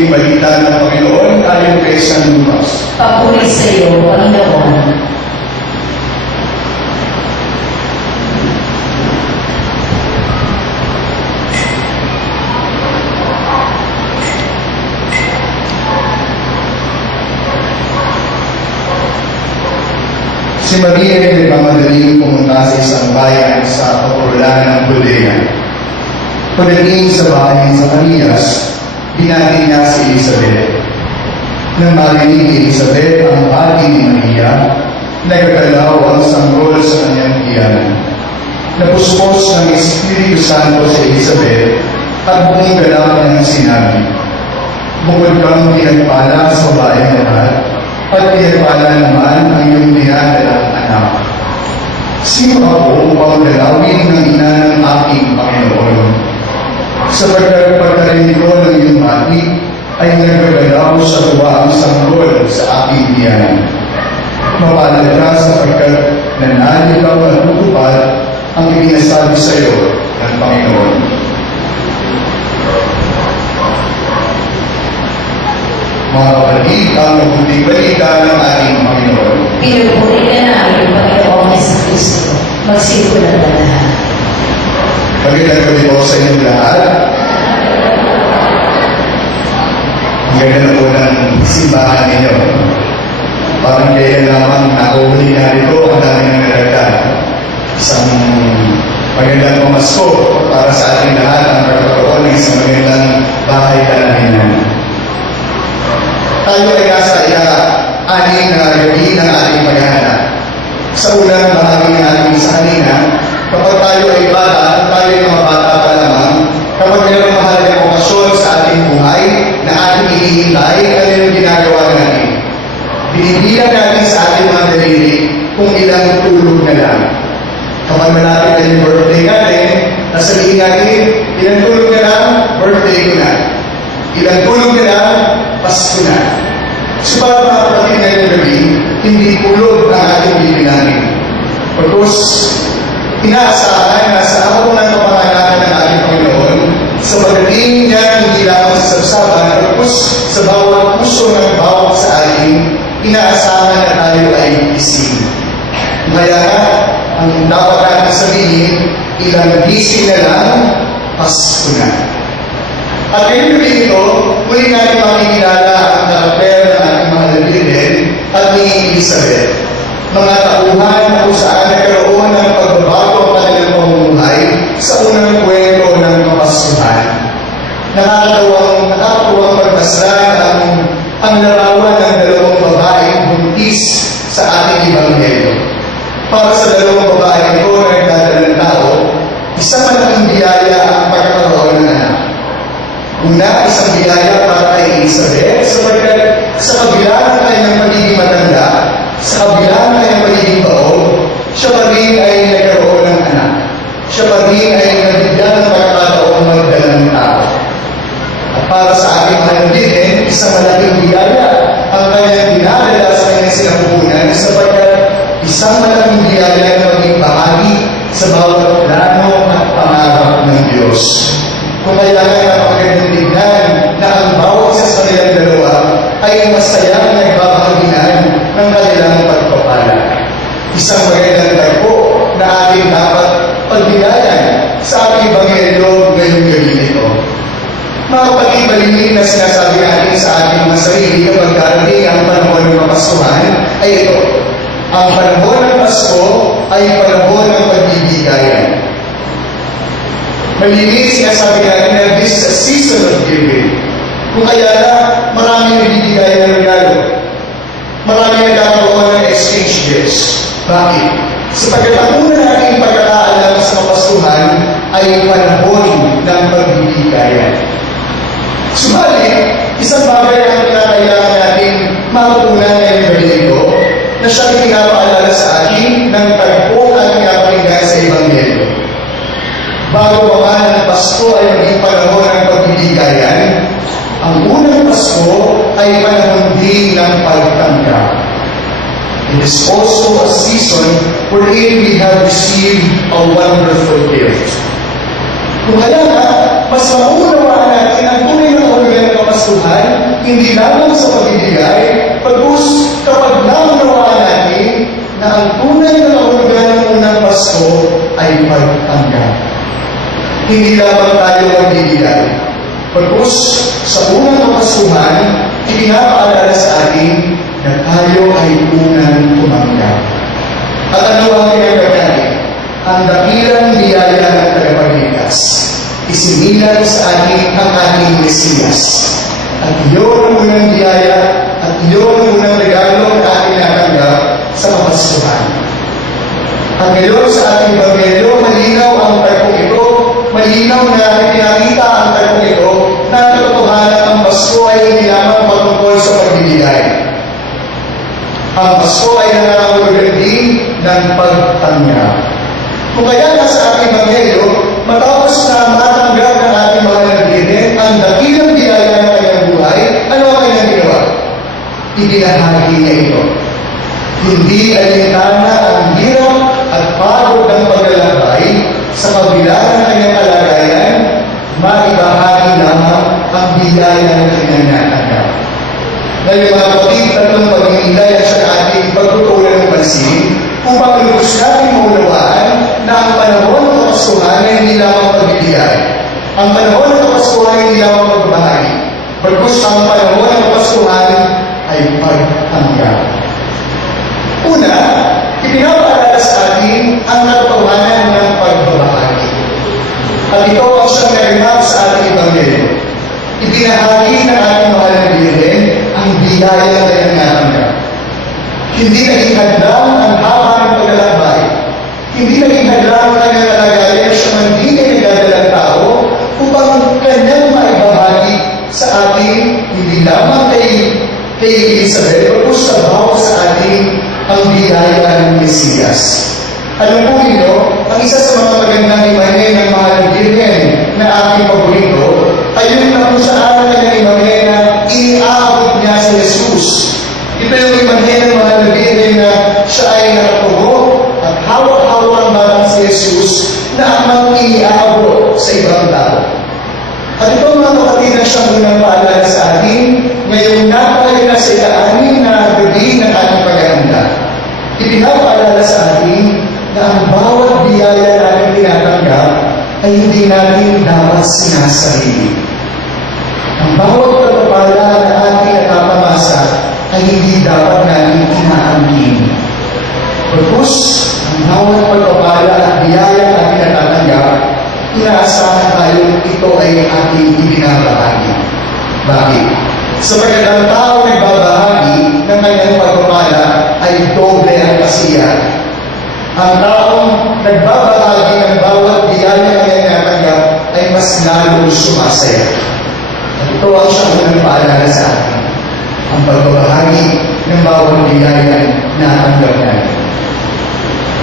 mabuting balita ng Panginoon ayon kay San Lucas. Papuri sa iyo, Panginoon. Si Maria ay nagmamadaling pumunta sa isang bayan sa kapuluran ng Judea. Pagdating sa bahay ni Zacarias, binati niya si Elizabeth. Nang marinig ni Elizabeth ang bati ni Maria, nagkagalaw ang sanggol sa kanyang tiyan. Napuspos ng Espiritu Santo si Elizabeth at bumigalaw niyang sinabi, "Bukod kang pinagpala sa babaeng lahat, at pinagpala naman ang iyong dinadalang anak. Sino ako upang dalawin ng ina ng aking Panginoon? Sapagkat pagkarinig ko ng iyong bati, ay nagagalaw sa tuwa ang sanggol sa aking tiyan. Mapalad ka sapagkat nanalo kang matutupad ang ibinasabi sa iyo ng Panginoon." Mga kapatid, ang mabuting balita ng ating Panginoon. Pinupuri ka namin, Panginoon sa Kristo. Magsimulan na lahat. Magandang gabi po sa inyong lahat. Ang ganda na po ng simbahan ninyo. Parang kaya lamang nakuhuli na ito ang dami ng nalagdan. Isang magandang pamasko para sa ating lahat ang pagkakaroon ng isang magandang bahay tanahinan. Tayo ay nasa ika-anim na gabi ng ating paghahanap. Sa unang bahagi ng ating isa kanina, kapag tayo ay bata, at tayo ay mga bata pa lamang, kapag mayroong mahalagang okasyon sa ating buhay na ating hinihintay, ano yung ginagawa natin? Binibilang natin sa ating mga daliri kung ilang tulog na lang. Kapag malapit na yung birthday natin, nasabihin natin, ilang tulog na lang, birthday ko na. Ilang tulog na lang, Pasko na. So para mga kapatid na yung gabi, hindi tulog ang ating bibilangin. Pagkos, inaasahan na sa ako ng kapanganakan ng ating Panginoon, sa pagdating niya hindi lamang sa sabsaban, pagkos sa bawat puso ng bawat sa ating, inaasahan na tayo ay gising. Kaya ang dapat natin sabihin, ilang gising na lang, Pasko na. At ngayong gabi ito, muli natin makikilala ang karakter ng ating mga David at ni Elizabeth. Mga tauhan na kung saan nagkaroon ng pagbabago ang kanilang pamumuhay sa unang kwento ng Kapaskuhan. Nakakatuwang pagmasdan ang larawan ng dalawang babaeng buntis sa ating Ebanghelyo. Para sa dalawang babaeng ito na nagdadalang tao, isang malaking biyaya ang pagkakaroon ng anak. Una, isang biyaya para kay Elizabeth, sapagkat sa kabila ng kanyang pagiging matanda, sa kabila ng kanyang pagiging baog, siya pa rin ay nagkaroon ng anak. Siya pa rin ay nabigyan ng pagkakataong magdalang tao. At para sa ating mga din, isang malaking biyaya ang kanyang dinadala sa kanyang sinapupunan, sapagkat isang malaking biyaya na maging bahagi sa bawat plano at pangarap ng Diyos. Kung kaya nga napakagandang tignan na ang bawat isa sa kanilang dalawa ay masayang nagbabahaginan ng kanilang pagpapala. Isang magandang tagpo na ating dapat pagbigayan sa ating Ebanghelyo ngayong gabi nito. Mga kapatid, malingin na sinasabi natin sa ating mga sarili kapag darating ang panahon ng Kapaskuhan ay ito. Ang panahon ng Pasko ay panahon ng pagbibigayan. Malinis sinasabi natin na this is a season of giving. Kung kaya na, maraming nagbibigay ng regalo. Maraming nagkakaroon ng exchange gifts. Bakit? Sapagkat ang una nating pagkakaalam sa Kapaskuhan ay panahon ng pagbibigayan. Subalit, isang bagay ang kinakailangan natin matutunan ngayong gabi nito na siyang pinapaalala sa atin ng tagpo at pinapakinggan sa Ebanghelyo. Bago pa man ang Pasko ay maging panahon ng pagbibigayan, ang unang Pasko ay panahon din ng pagtanggap. It is also a season wherein we have received a wonderful gift. Kung kaya nga, mas maunawaan natin ang tunay na kahulugan ng kapastuhan, hindi lamang sa pagbibigay, pagkus kapag naunawaan natin na ang tunay na kahulugan ng unang Pasko ay pagtanggap. Hindi lamang tayo magbibigay. Pagkus sa unang kapasuhan, ipinapaalala sa atin na tayo ay unang tumanggap. At ano ang pinagkakali? Ang dakilang biyaya ng tagapagligtas. Isinilang sa atin ang ating Mesiyas. At iyon ang unang biyaya at iyon ang unang regalo na ating natanggap sa kapasuhan. At ngayon sa ating Ebanghelyo, malinaw ang tagpong ito, malinaw na pinakita ang tagpong ito na katotohanan ang Pasko ay hindi lamang patungkol sa pagbibigay. Ang Pasko ay nangangahulugan din ng pagtanggap. Kung kaya nasa ating Ebanghelyo, matapos na matanggap ng ating mga nagdirin ang dakilang biyaya ng kanyang buhay, ano ang kanyang ginawa? Ibinahagi niya ito. Hindi alintana ang hirap at pagod ng paglalakbay sa kabila ng kanyang kalagayan, maibahagi lamang ang biyaya ng kanyang natanggap. Ngayon mga kapatid, tatlong pag-iinday at sa ating pagtutulan ng pansin upang lubos natin maunawaan na ang panahon ng kapasuhan ay hindi lamang pagbibigay. Ang panahon ng kapasuhan ay hindi lamang pagbabahagi. Bagkus ang panahon ng kapasuhan ay pagtanggap. Una, ipinapaalala sa atin ang katotohanan ng pagbabahagi. At ito ang siyang naganap sa ating Ebanghelyo. Ibinahagi ng ating mahal na Birhen ang biyaya na kanyang natanggap. Hindi naging hadlang ang haba ng paglalakbay. Hindi naging hadlang ang kanyang kalagayan siya man di ay nagdadalang tao upang kanyang maibahagi sa ating hindi lamang kay Elizabeth, pero sa bawat sa ating ang biyaya ng Mesiyas. Alam po ninyo, ang isa sa mga magandang imahe ng mahal na Birhen na aking paborito ay yung na kung saan ang kanyang imahe na iniaabot niya sa Jesus. Ito yung imahe ng mahal na Birhen na siya ay nakatuho at hawak-hawak ang barang si Jesus na amang iniaabot sa ibang tao. At ito mga kapatid na siyang unang paalala sa atin ngayong napalagay na sa ika-anim na gabi ng ating paghahanda. Ipinapaalala sa atin na ang bawat biyaya natin tinatanggap ay hindi natin dapat sinasarili. Ang bawat pagpapala na ating natapamasa ay hindi dapat natin inaangkin. Pagkus, ang bawat pagpapala at biyaya na ating natatanggap, inaasahan tayo ito ay ating ibinabahagi. Bakit? Sapagkat ang tao nagbabahagi ng kanyang pagpapala ay doble ang kasiyahan. Ang taong nagbabahagi ng bawat biyaya na kanyang natanggap ay mas lalong sumasaya. At ito ang siyang unang paalala sa atin. Ang pagbabahagi ng bawat biyaya na natanggap natin.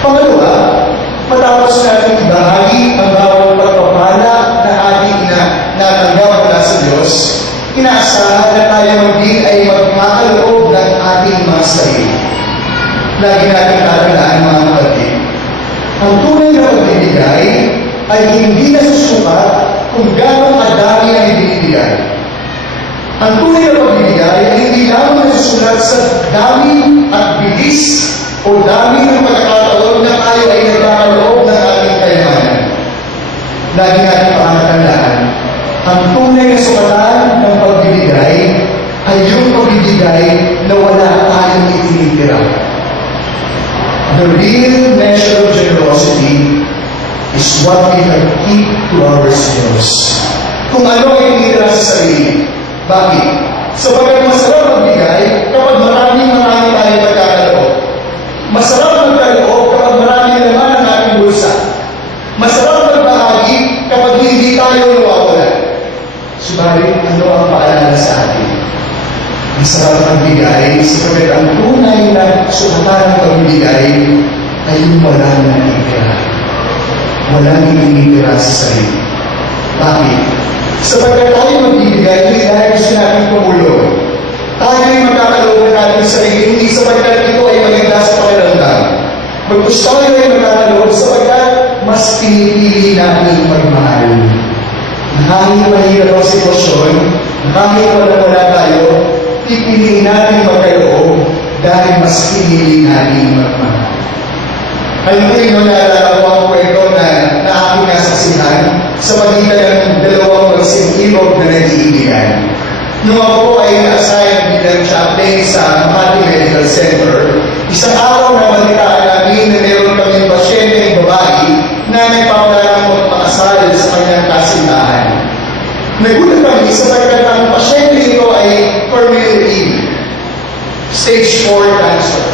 Pangalawa, matapos natin ibahagi ang bawat pagpapala na ating natanggap mula sa Diyos, inaasahan na tayo maging ay magkakaloob ng ating mga sarili. Lagi natin tatandaan mga kapatid. Ang tunay na pagbibigay ay hindi nasusukat kung gano'ng kadami ang ibinibigay. Ang tunay na pagbibigay ay hindi lamang nasusulat sa dami at bilis o dami ng pagkakataon na tayo ay nagkakaloob ng ating kayamanan. Lagi natin pakatandaan, ang tunay na sukatan ng pagbibigay ay yung pagbibigay na wala tayong itinitira. The real measure of generosity is what we can keep to ourselves. Kung ano ay itinitira sa sarili. Bakit? Sapagkat masarap magbigay kapag maraming tayo pagkakaloob. Masarap magkaloob kapag maraming naman ang ating bulsa. Masarap magbahagi kapag hindi tayo nawawalan. Subalit, ano ang paalala sa atin? Masarap magbigay sapagkat ang tunay na sukatan ng pagbibigay ay yung walang natitira. Walang ininitira sa sarili. Bakit? Sapagkat tayo magbibigay, hindi dahil gusto natin tumulong. Tayo ay magkakaloob natin sa sarili, hindi sapagkat ito ay maganda sa pakiramdam. Maggusto tayo ay magkakaloob sapagkat mas pinipili natin magmahal. Nangangin mahirap ang sitwasyon, Kahit wala tayo, pipiliin natin magkaloob dahil mas pinili natin magmahal. Alam mo yun, naalala ko ang kwento na aking nasaksihan sa pagitan ng dalawang magsing-ilog na nag-iibigan. Nung ako ay na-assign bilang chaplain sa Makati Medical Center, isang araw na balitaan namin na meron kaming pasyenteng babae na nagpapalang magpakasal sa kanyang kasintahan. Nagulat kami sapagkat ang pasyente ito ay terminally stage 4 cancer.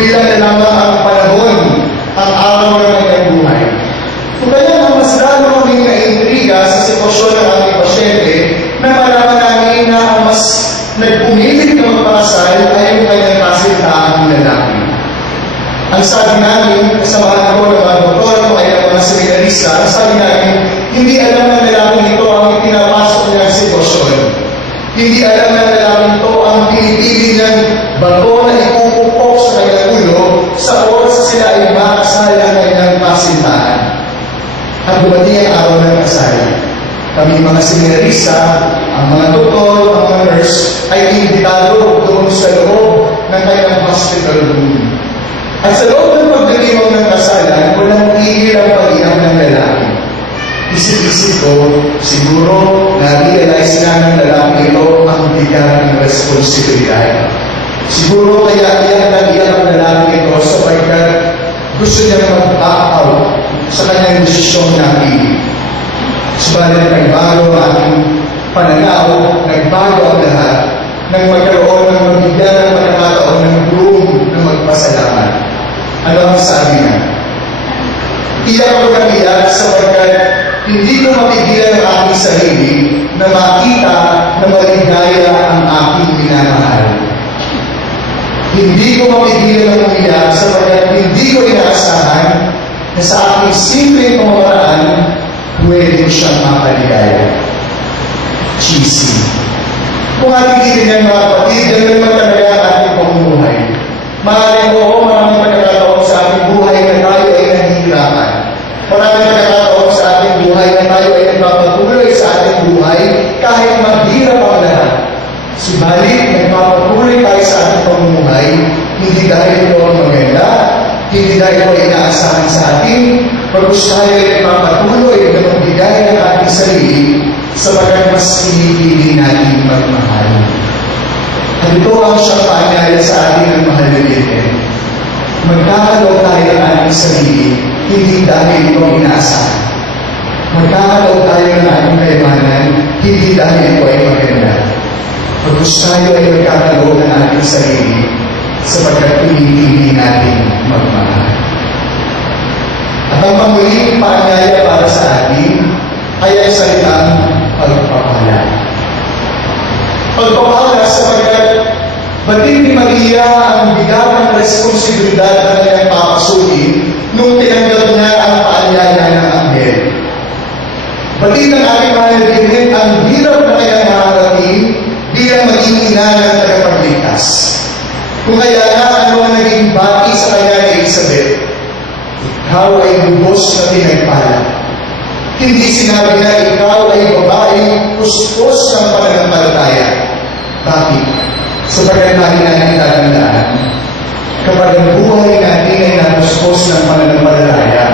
Bilang na lamang ang panahon, ang araw ng kanyang buhay. Kung kaya mas lalo kaming na-intriga sa sitwasyon ng aming pasyente na malaman namin na ang mas nagpumilit na magpakasal ay yung kanyang kasintahan lalaki. Ang sabi namin, kasamahan ko ng mga doktor o ay ng mga seminarista, ang sabi namin, hindi alam na lalaki ito ang pinapasok niyang sitwasyon. Hindi alam na lalaki ito ang pinipili niyang bago na ipupukok sa kanyang ulo sa oras sila ay makasal ng kanyang kasintahan. At dumating ang araw ng kasal. Kami mga seminarista, ang mga doktor, ang mga nurse, ay imbitado doon sa loob ng kanyang hospital room. At sa loob ng pagdiriwang ng kasalan, walang tigil ang pag-iyak ng lalaki. Isip-isip ko, siguro na-realize na ng lalaki ito ang bigat ng responsibilidad. Siguro kaya iyak ang lalaki ito sapagkat gusto niya mag-back out sa kanyang desisyong napili. Subalit nagbago ang aking pananaw, nagbago ang lahat, nang magkaroon ng mabigyan ng pagkakataon ng room na magpasalamat. Ano ang sabi niya? Iyak ko ng iyak sapagkat hindi ko mapigilan ang aking sarili na makita na maligaya ang aking minamahal. Hindi ko mapigilan ang umiyak sapagkat hindi ko inaasahan na sa aking simpleng pamamaraan pwede siyang makaligaya. Cheesy. Kung ating titignan mga kapatid, gano'n naman talaga ang ating pamumuhay. Maaaring oo, maraming pagkakataon sa ating buhay na tayo ay nahihirapan. Maraming pagkakataon sa ating buhay na tayo ay nagpapatuloy sa ating buhay kahit maghirap ang lahat. Subalit, nagpapatuloy tayo sa ating pamumuhay, hindi dahil ito ang maganda, hindi dahil ito ay inaasahan sa atin, pagkus tayo ay nagpapatuloy na magbigay ng ating sarili sapagkat mas pinipili natin magmahal. At ito ang siyang paanyaya sa atin ng mahal na Birhen. Magkakalaw tayo ng ating sarili, hindi dahil ito ang inaasahan. Magkakalaw tayo ng ating kayamanan, hindi dahil ito ay maganda. Pagkus tayo ay magkakalaw ng ating sarili sapagkat pinipili natin magmahal. At ang panguling paanyaya para sa atin ay ang salitang pagpapala. Pagpapala sapagkat batid ni Maria ang bigat ng responsibilidad na kanyang papasukin nung tinanggap niya ang paanyaya ng anghel. Batid ng ating mahal na Birhen ang hirap na kanyang maharating bilang maging ina ng tagapagligtas. Kung kaya na ano ang naging bati sa kanya ni Elizabeth, ikaw ay lubos na pinagpala. Hindi sinabi na ikaw ay babaeng puspos ng pananampalataya. Bakit? Sapagkat lagi natin tatandaan, kapag ang buhay natin ay napuspos ng pananampalataya,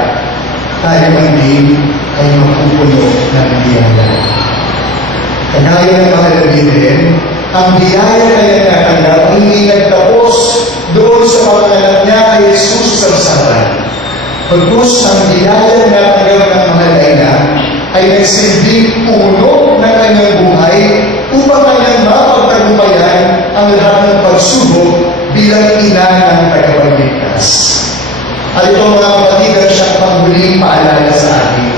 tayo man din ay mapupuno ng biyaya. Kagaya ng mahal na Birhen, ang biyaya na nagkatanggap ang hindi nagtapos doon sa pangalan niya kay Jesus sa sabat. Pagkus ang biyaya na nagkatanggap ng mahal na ina ay nagsilbing puno ng kanyang buhay upang kanyang mapagtagumpayan ang lahat ng pagsubok bilang ina ng tagapagligtas. At ito mga kapatid ang siyang panghuling paalala sa atin.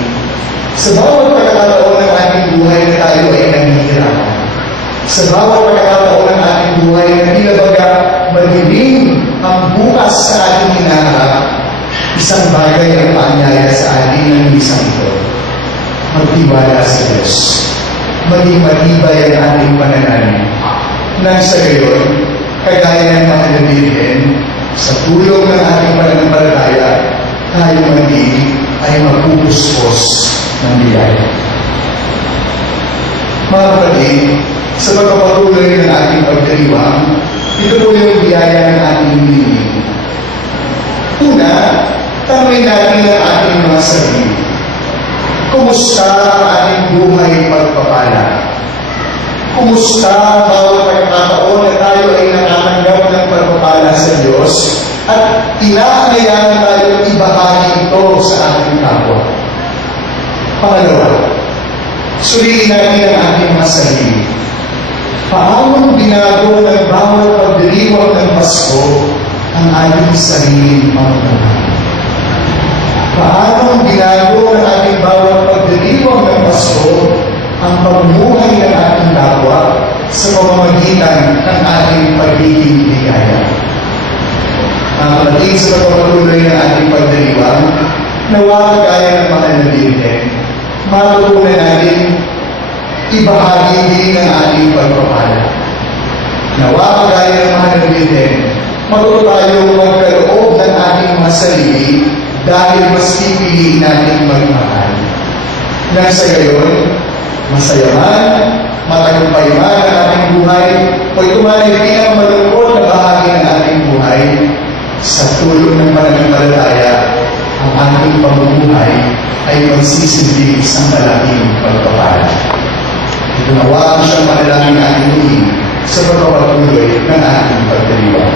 Sa bawat pagkakataon ng ating buhay na tayo ay nanghihirapan. Sa bawat pagkakataon ng ating buhay na tila baga madilim ang bukas sa ating hinaharap, isang bagay ang paanyaya sa atin ng isang ito. Magtiwala sa Diyos. Maging matibay ang ating pananalig. Nang sa gayon, kagaya ng mahal na Birhen, sa tulong ng ating pananampalataya, tayo maging ay mapupuspos ng biyaya. Mga kapatid, sa pagpapatuloy ng ating pagdiriwang, ito po yung biyaya ng ating hiniling. Una, tanungin natin ang ating mga sarili. Kumusta ang ating buhay pagpapala? Kumusta ang bawat pagkakataon na tayo ay nakatanggap ng pagpapala sa Diyos at inaanyayahan tayo ibahagi ito sa ating kapwa? Pangalawa, suliin natin ang ating mga sarili. Paano binago ng bawat pagdiriwang ng Pasko ang ating sariling pamumuhay? Paano binago ng ating bawat pagdiriwang ng Pasko ang pamumuhay ng ating kapwa sa pamamagitan ng ating pagiging ligaya? Ang kapatid, sa pagpapatuloy ng ating pagdiriwang, nawa kagaya ng mahal na Birhen, matutunan natin ibahagi din ang ating pagpapala. Nawa kagaya ng mahal na Birhen, matuto tayong magkaloob ng ating mga sarili dahil mas pipiliin natin magmahal. Nang sa gayon, masaya man, matagumpay man ang ating buhay, o tumanay din ang malungkot na bahagi ng ating buhay, sa tulong ng pananampalataya, ang ating pamumuhay ay magsisilbi isang malaking pagpapala. Ito nawa ang siyang manalangin natin sa pagpapatuloy ng ating pagdiriwang.